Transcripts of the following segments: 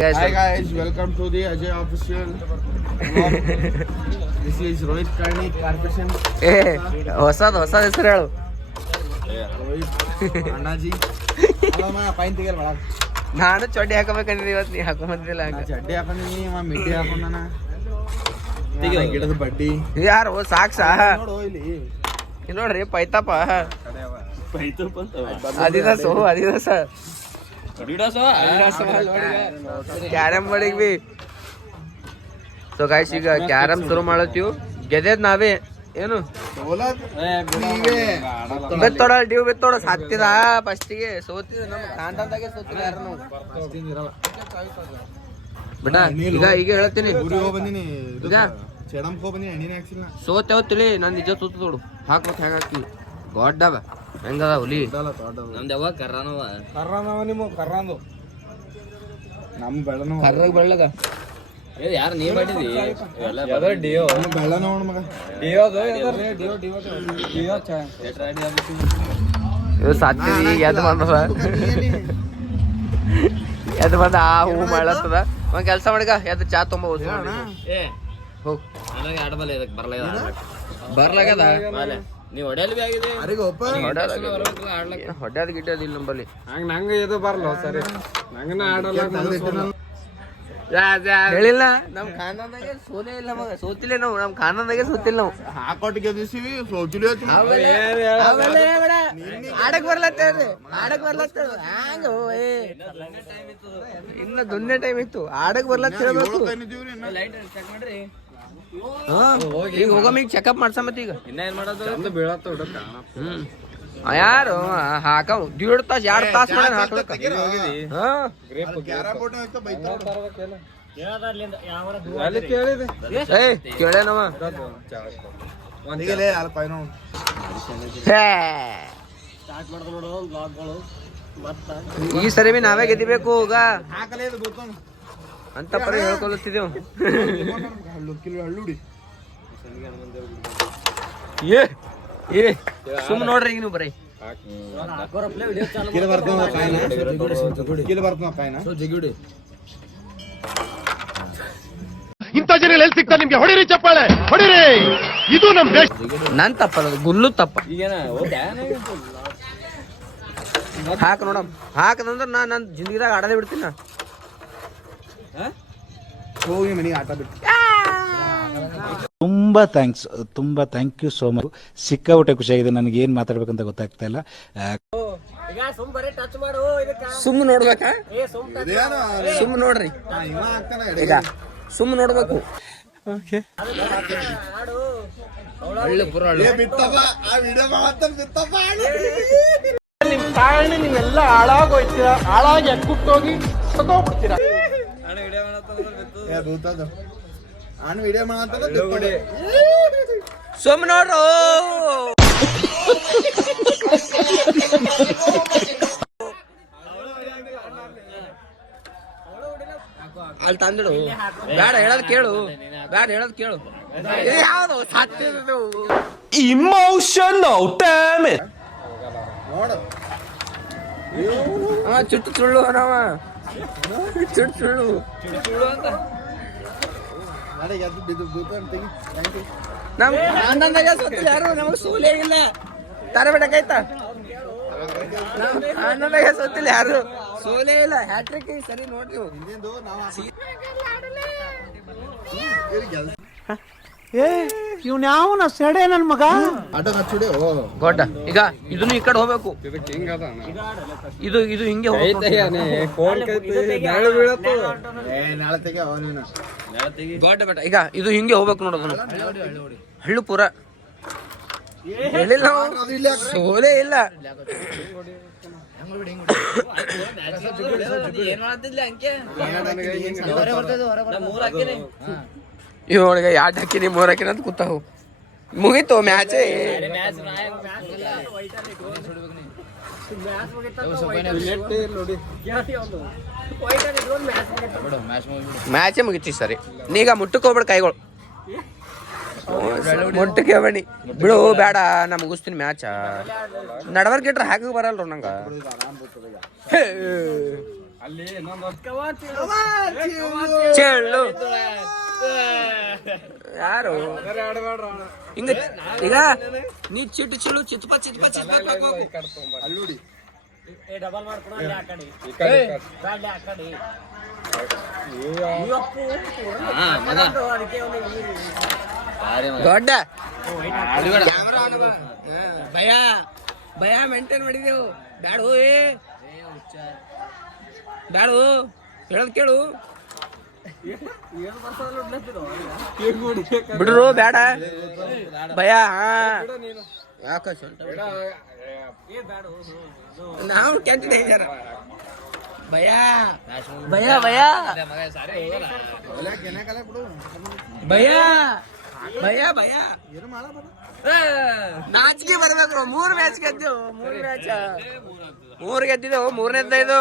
Hi guys, welcome to the Ajay official vlog. This is Rohit Karni Corporation. ಹೊಸದ ಹೆಸರು ಹೇಳು. Rohit Annaji. Pine ತೆಗಿಯಲ್ ಬೇಡ. ನಾನು ಚಡ್ಡಿ ಹಾಕೋಬೇಕಂದ್ರೆ ಇವತ್ತು ನೀ ಹಾಕೊಂಬಂದಿಲ್ಲ. ಚಡ್ಡಿ ಹಾಕೊಂಡಿನಿ, ಮಿಡ್ಡಿ ಹಾಕೊಂಡನ. ಗಿಡದ ಬಡ್ಡಿ ಯಾರು ಸಾಕ್ಸಾ ನೋಡು ಇಲ್ಲಿ ನೋಡ್ರಿ ಪೈತಪ್ಪ ಅದಿದಾಸ ಕ್ಯಾರಮ್ ಬಡಿಗ್ ಬಿ. ಸೊ ಗಾಯ್ಸ್ ಈಗ ಕ್ಯಾರಮ್ ಶುರು ಮಾಡತ್ತೀವಿ. ಗೆದೇದ್ ನಾವೇ ಏನು ಬೆತ್ತೋಡ ಡ್ಯೂ ಬೆತ್ತೋಡ ಸಾತ್ತಿದ ಫಸ್ಟಿಗೆ ಸೋತಿದ ನಮ್ಮ ಕಾಂತಾಗೆ ಸೋತಿಲ್ಲ ಯಾರು ಬಟ್ ಈಗ ಹೇಳ್ತೀನಿ ಸೋತೇವ್ ತಿಳಿ ನನ್ ನಿಜ ಸೋತ ನೋಡು ಹಾಕ್ಬೇಕು ಹೆಂಗ ಹಾಕ್ತಿ ಗೊಡ್ಡವ ಹೆಂಗದ ಹುಲಿ ನಮ್ದು ಯಾವಾಗ ಕರ್ರಾನವ ನಿಮ್ಮ ಕರ್ರಾಂದು ನಮ್ ಬೆಳ್ಳನ ಕರ್ರಗ್ ಬೆಳ್ಳಗ ಯಾರು ನೀ ಮಾಡಿದಿ ಡಿಯೋ ಬೆಳ್ಳನ ಮಗ ಇದು ಸಾಧ್ಯ ಎದ್ ಬಂದದ ಎದ್ ಬಂದ ಆ ಹೂ ಮಾಡ್ಲತ್ತದ. ಒಂದ್ ಕೆಲ್ಸ ಮಾಡಿಗ ಎದ್ ಚಾ ತುಂಬ ಹೋಗ್ ಆಡಬಲ್ಲ ಇದಕ್ಕೆ ಬರ್ಲಾಗದ ನೀವು ಹೊಡೆಯಲ್ ಬಿ ಆಗಿದೆ ಹೊಡ್ಯಾದ ಗಿಡ್ಡದ ಇಲ್ಲ ನಂಬಲ್ಲಿ ನಂಗೆ ಇದು ಬರಲ್ಲ ಸರಿ ನಂಗನ ಆಡಲ್ಲ ಹೇಳಿಲ್ಲ ನಮ್ ಖಾನದಾಗೆ ಸೋಲೇ ಇಲ್ಲ ಮಗ ಸೋತಿಲ್ಲ ನಾವು ನಮ್ ಖಾನದಾಗೆ ಸೋತಿಲ್ಲ ನಾವು ಹಾಕೊಟ್ಟಿಗೆ ಗೆದಿಸಿವಿ ಸೋತಿಲಿ ಆಡಕ್ ಬರ್ಲತ್ತೇಳ್ರಿ ಆಡಕ್ ಬರ್ಲತ್ತ ಹಂಗ ಇನ್ನ ದುನ್ನೆ ಟೈಮ್ ಇತ್ತು ಆಡಕ್ ಬರ್ಲತ್ತ ಹೇಳ್ಬೇಕು. ಈಗ ಹೋಗಮ್ಮ ಈಗ ಚೆಕಪ್ ಮಾಡ್ಸಮತ್ತ ಈಗ ಇನ್ನ ಏನ್ ಮಾಡೋದು ಬೀಳತ್ತ ಯಾರು ಹಾಕವ್ 1.5 ತಾಸು 2 ತಾಸು ಮಾಡ ಹಾಕ್ಲಕ್ಕ ಕೇಳೇನವ ಈ ಸರಿ ಬಿ ನಾವೇ ಗೆದಿಬೇಕು ಹೋಗ ಅಂತ ಪರಿ ಹೇಳ್ಕೊಳುತ್ತಿದ್ದೆವು. ಸುಮ್ ನೋಡ್ರಿ ಈಗ ನೀವು ಬರೀ ಇಂಥ ಜನ ಎಲ್ಲಿ ಸಿಗ್ತಾ ನಿಮ್ಗೆ ಹೊಡಿರಿ ಚಪ್ಪಾಳೆ ಹೊಡಿರಿ. ಇದು ನಮ್ ದೇಶ. ನನ್ ತಪ್ಪಲ್ಲ ಗುಲ್ಲು ತಪ್ಪ. ಈಗೇನ ಹಾಕ ನೋಡಮ್ ಹಾಕದಂದ್ರ ನನ್ ಜಿಂದಗಿದಾಗ ಆಡದೇ ಬಿಡ್ತೀನಿ ನಾ. ಹೋಗಿ ಮನೆಗೆ ಆಟ ಬಿಟ್ಟು ತುಂಬಾ ಥ್ಯಾಂಕ್ ಯು ಸೋ ಮಚ್. ಸಿಕ್ಕಾಬಿಟ್ಟೆ ಖುಷಿಯಾಗಿದೆ. ನನಗೆ ಏನ್ ಮಾತಾಡ್ಬೇಕಂತ ಗೊತ್ತಾಗ್ತಾ ಇಲ್ಲ. ಸುಮ್ ನೋಡ್ಬೇಕಾ ಸುಮ್ ನೋಡ್ರಿ ಈಗ ಸುಮ್ ನೋಡ್ಬೇಕು. ನಿಮ್ ಕಾರಣ ನೀವೆಲ್ಲ ಹಾಳಾಗೋಯ್ತೀರ, ಹಾಳಾಗಿ ಅಕ್ಕುಟ್ಟೋಗಿ ಸತ್ತೋಗ್ಬಿಡ್ತೀರ. ವಿಡಿಯೋ ಮಾಡತ್ತದ ಸುಮ್ ನೋಡ್ರು ಅಲ್ಲಿ ತಂದಿಡು. ಬೇಡ ಹೇಳದ್ ಕೇಳು, ಬೇಡ ಹೇಳದ್ ಕೇಳು. ಯಾವ್ದು ಸತ್ತಿದ್ದು ಇಮೋಷನಲ್ ಡ್ಯಾಮೇಜ್ ನೋಡು ಚುಟ್ಟು ಸುಳ್ಳು ನಾವ ಚುಟ್ಟು ಸುಳ್ಳು ಅಂತ ನಮ್ ಆನಂದಾಗ ಸೋತಿಲ್ಲ ಯಾರು. ನಮಗ್ ಸೋಲೇ ಇಲ್ಲ ತರಬೇಡಕಾಯ್ತಾ. ಆನಂದಾಗ ಸೋತಿಲ್ಲ ಯಾರು, ಸೋಲೇ ಇಲ್ಲ. ಹ್ಯಾಟ್ರಿಕ್ ಸರಿ ನೋಡ್ರಿ. ಇವ್ನ ಯಾವನ ಸೆಡೆ ನನ್ ಮಗ ಗೊಡ್ಡ ಈಗ ಇದನ್ನು ಈ ಕಡೆ ಹೋಗ್ಬೇಕು. ಇದು ಹಿಂಗೆ ಗೊಡ್ಡ ಬೇಟ ಈಗ ಇದು ಹಿಂಗೆ ಹೋಗ್ಬೇಕು ನೋಡೋದು. ಹಳ್ಳು ಪೂರ ಹೇಳಿಲ್ಲ ಸೋಲೇ ಇಲ್ಲ. ಇವಳಿಗೆ 2 ಹಾಕಿನಿ 3 ಹಾಕಿನ ಅಂತ ಕೂತಾವು. ಮುಗೀತು ಮ್ಯಾಚೇ. ಮ್ಯಾಚೇ ಮುಗಿತಿ ಸರಿ. ನೀಗ ಮುಟ್ಟಕ್ಕೆ ಹೋಗ್ಬೇಡ ಕೈಗಳು, ಮುಟ್ಟಕ್ಕೆ ಬನ್ನಿ ಬಿಡು. ಬೇಡ ನಾ ಮುಗಿಸ್ತೀನಿ ಮ್ಯಾಚ. ನಡವರ್ಕ್ ಇಟ್ರೆ ಹಾಕಕ್ಕೆ ಬರಲ್ರು ನಂಗೆ. ಚೆಳ್ಳು ಯಾರು ಹಿಂಗ ಈಗ ನೀ ಚಿಟ್ಟು ಚಿಳು ಚಿತ್ಪ ಚಿತ್ಪ ಚಿತ್ಪ ದೊಡ್ಡ ಭಯ ಭಯ ಮೇಂಟೈನ್ ಮಾಡಿದೆವು ಬ್ಯಾಡು ಬ್ಯಾಡು ಹೇಳದ್ ಕೇಳು ಬಿಡ್ರು ಬ್ಯಾಡ ಭಯ ಯಾಕ ನಾವು ಕೆಟ್ಟ ಡೇಂಜರ್ ಭಯ ಭಯ ಭಯ ಭಯ ಭಯ ಭಯ ನಾಚಿಕೆ ಬರ್ಬೇಕು 3 ಮ್ಯಾಚ್ ಗೆದ್ದೆವು 3 ಗೆದ್ದಿದ್ದೆವು 3ನೇದ ಇದು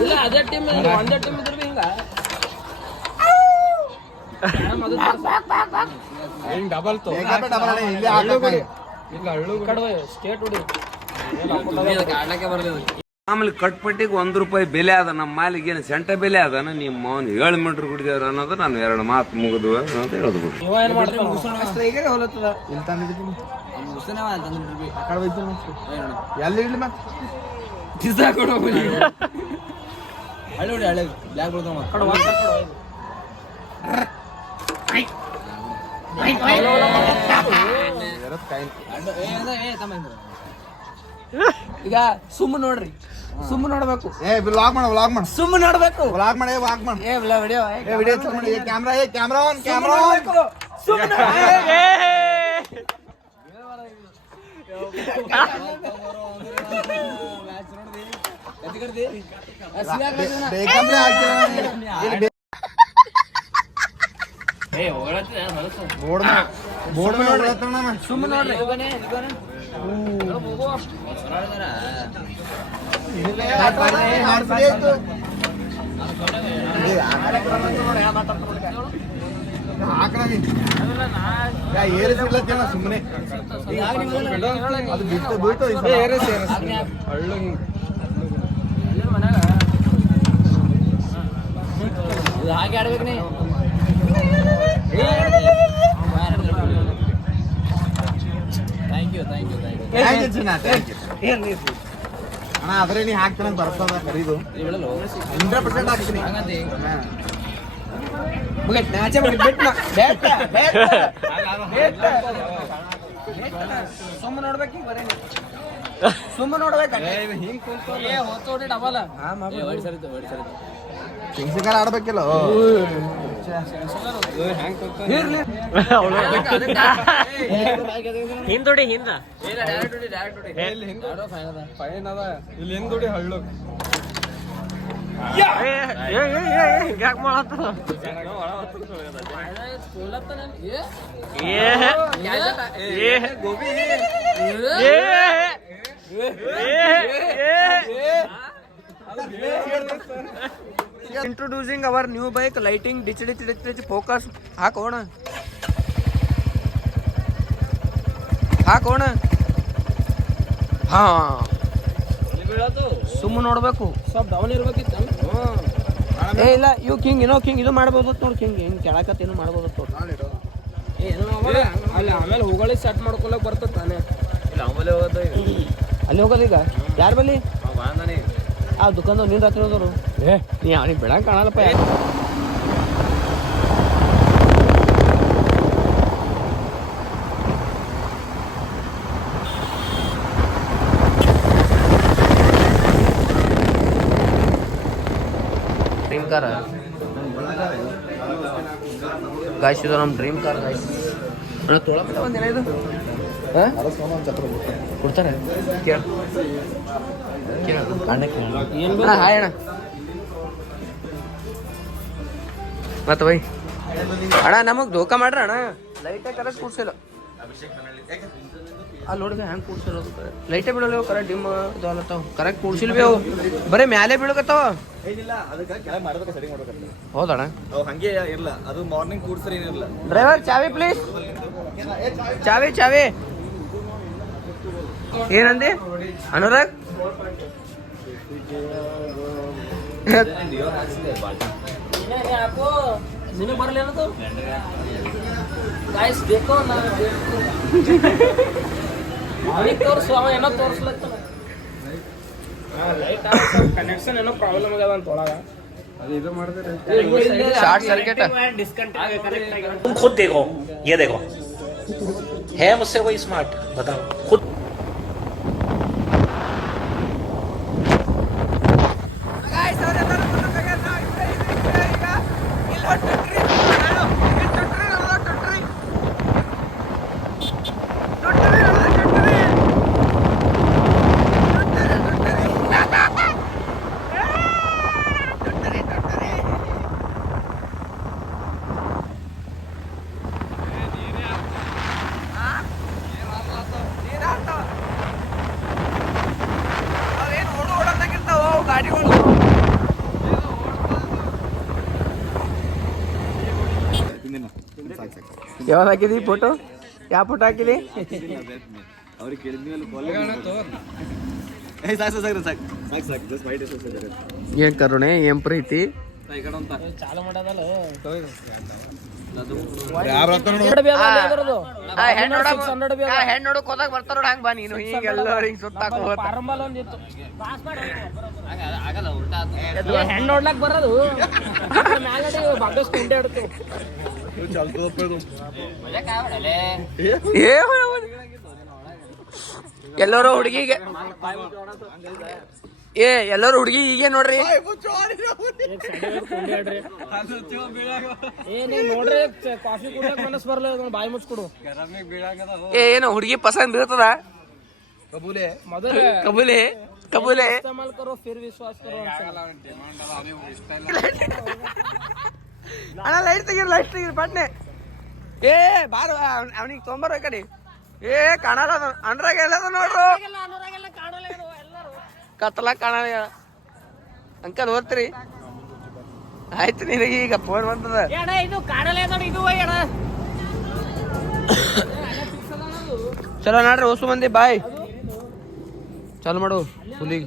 ಇಲ್ಲ ಅದೇ ಟೀಮ್ ಒಂದೇ ಟೀಮ್ ಇದ್ರು ಹಿಂಗ ಡಬಲ್ ಸ್ಟೇಟ್ ಹೊಡಿ ಆಮೇಲೆ ಕಟ್ಪಟ್ಟಿಗೆ ₹1 ಬೆಲೆ ಅದ ನಮ್ಮ ಮಾಲಿಗೆ ಏನು ಸೆಂಟ ಬೆಲೆ ಅದನ ನಿಮ್ಮ ಮೌನ್ 7 ಮೀಟರ್ ಕುಡಿದೇವ್ರ ಅನ್ನೋದು ನಾನು 2 ಮಾತು ಮುಗಿದು ಅಂತ ಹೇಳೋದು ಈಗ ಸುಮ್ಮ ನೋಡ್ರಿ ಸುಮ್ಮ ನೋಡ್ಬೇಕು ವ್ಲಾಗ್ ಮಾಡ ಸುಮ್ಮ ನೋಡ್ಬೇಕು ವ್ಲಾಗ್ ಮಾಡ ಏ ವಿಡಿಯೋ ಕ್ಯಾಮ್ರಾ ಸುಮ್ಮ ನೋಡ್ರಿ ಸುಮ್ಮನೆ ಹಾಗೆ ಆಡ್ಬೇಕು ನೀ ಅಣ್ಣ ಅದ್ರೆ ನೀ ಹಾಕ್ತಾನೆ ಬರ್ತದ ಖರೀದು 100% ಹಾಕ್ತೀನಿ ಸುಮ್ಮ ನೋಡ್ಬೇಕು ಸುಮ್ಮ ನೋಡ್ಬೇಕು ಡಬಲ್ ಸಿಂಗ್ಸಿಗಾರ ಆಡ್ಬೇಕಿಲ್ಲ ಹಿಂದೊಡಿ ಹಿಂದ introducing our new bike lighting ditch focus ಹಾಕೋಣ ಹಾ ಸುಮ್ಮ ನೋಡ್ಬೇಕು ಸ್ವಲ್ಪ ಡೌನ್ ಇರ್ಬೇಕಿತ್ತು ಏ ಇಲ್ಲ ಇವ್ ಕಿಂಗ್ ಏನೋ ಕಿಂಗ್ ಇದು ಮಾಡ್ಬೋದತ್ ನೋಡಿ ಕಿಂಗ್ ಹಿಂಗ್ ಕೆಳಕತ್ ಏನು ಮಾಡ್ಬೋದತ್ ನೋಡಿ ಅಲ್ಲಿ ಆಮೇಲೆ ಹೋಗಳಿ ಸೆಟ್ ಮಾಡ್ಕೊಳಕ್ ಬರ್ತದ ತಾನೇ ಅಲ್ಲಿ ಹೋಗೋದು ಈಗ ಯಾರ ಬಲ್ಲಿ ಆ ದುಕಾನ್ದವ್ ನೀನ್ ರಾತ್ರಿ ಹೋದವರು ನೀ ಅವನಿಗೆ ಬೆಳಗ್ಗೆ ಕಾಣಲ್ಲಪ್ಪ ಡ್ರೀಮ್ ಕಾರ್ ಗಾಯ್ಸ್ ಇದು ನಮ್ಮ ಡ್ರೀಮ್ ಕಾರ್ ಗಾಯ್ಸ್ ತೊಳಕ ಒಂದಿನ ಇದು ಕೊಡ್ತಾರೆ ಹಾಯ್ ಅಣ್ಣ ಮತ್ತೆ ಬೈ ಅಣ್ಣ ನಮಗ್ ಧೋಕಾ ಮಾಡ್ರ ಅಣ್ಣ ಲೈಟೇ ಕರೆಕ್ಟ್ ಕೂಡ್ಸಿಲ್ಲ ಅಲ್ಲಿ ನೋಡಿದ್ರೆ ಹ್ಯಾಂಗ್ ಕೂಡ್ಸಿರೋದು ಲೈಟೇ ಬೀಳಲ್ಲ ಕರೆಕ್ಟ್ ಡಿಮ್ ಇದಾವಲ್ಲತ್ತಾವ ಕರೆಕ್ಟ್ ಕೂಡ್ಸಿಲ್ವಿ ಅವು ಬರೀ ಮ್ಯಾಲೆ ಬೀಳಕತ್ತಾವ ಹೌದಣ್ಣ ಹಂಗೆ ಇರ್ಲ ಅದು ಮಾರ್ನಿಂಗ್ ಕೂಡ್ಸರಿ ಏನಿರಲ್ಲ ಡ್ರೈವರ್ ಚಾವಿ ಪ್ಲೀಸ್ ಚಾವಿ ಏನಂದಿ ಅನುರಾಗ್ ಯಾಕೋ ನಿನಗೆ ಬರಲಿ ಅನ್ನೋದು ಗಾಯ್ಸ್ ಬೇಕೋ ನಾ ಅವನಿಗೆ ತೋರಿಸು, ಅವ ಏನೋ ತೋರಿಸ್ಲತ್ತಾನ. ಲೈಟ್ ಕನೆಕ್ಷನ್ ಏನೋ ಪ್ರಾಬ್ಲಮ್ ಆಗ್ಯದ ಅಂತ ಒಳಗ. Short circuit. तुम खुद देखो, ये देखो, है मुझसे कोई स्मार्ट? बताओ खुद. ಯಾವಾಗ ಹಾಕಿದಿ ಫೋಟೋ? ಯಾವ ಫೋಟೋ ಹಾಕಿದಿ? ಏನ್ ಕರುಣೆ, ಏನ್ ಪ್ರೀತಿ ಚಾಲು ಮಾಡೋದಲ್ಲ. ಹೆಣ್ಣು ನೋಡಕ್ ಹೋದಾಗ ಬರ್ತಾರ ಹಂಗ ಬಾ ನೀನು. ಈಗ ಎಲ್ಲರೂ ಹಿಂಗ್ ಸುತ್ತಾಕ ಹೆಣ್ಣು ನೋಡ್ಲಾಕ್ ಬರೋದು ಕುಂಡೆ ಹಿಡ್ತು. ಎಲ್ಲರೂ ಹುಡುಗಿಗೆ ಎಲ್ಲರೂ ಹುಡುಗಿ ಹೀಗೆ ನೋಡ್ರಿ. ನೋಡ್ರಿ ಕಾಫಿ ಕುಡಿಯಕ್ ಮನಸ್ ಬರಲ್ಲ, ಬಾಯಿ ಮುಚ್ಕೊಡು. ಏನು ಹುಡುಗಿ ಪಸಂದ್ ಬೀಳ್ತದ? ಕಬೂಲೆ ಕಬೂಲೆ ಇಸ್ತೆಮಾಲ್ ಕರೋ ಫಿರ್ ವಿಶ್ವಾಸ ಕರೋ. ಅಣ್ಣ ಲೈಟ್ ತೆಗೀರಿ ಪಟ್ನೆ. ಬಾರ ಅವನಿಗೆ ತೊಂಬರ ಕಡೆ. ಕಾಣಲ್ಲ ಅಂದ್ರಾಗ ಎಲ್ಲದ ನೋಡ್ರು, ಕತ್ತಲ ಕಾಣಲ್ಲ. ಅಂಕಲ್ ಓದ್ತೀರಿ? ಆಯ್ತು, ನಿನಗೆ ಈಗ ಫೋನ್ ಬಂದದ. ಚಲೋ ನೋಡ್ರಿ ಹೊಸ ಮಂದಿ ಬಾಯ್ ಚಾಲು ಮಾಡು. ಫುಲ್ಲಿಗೆ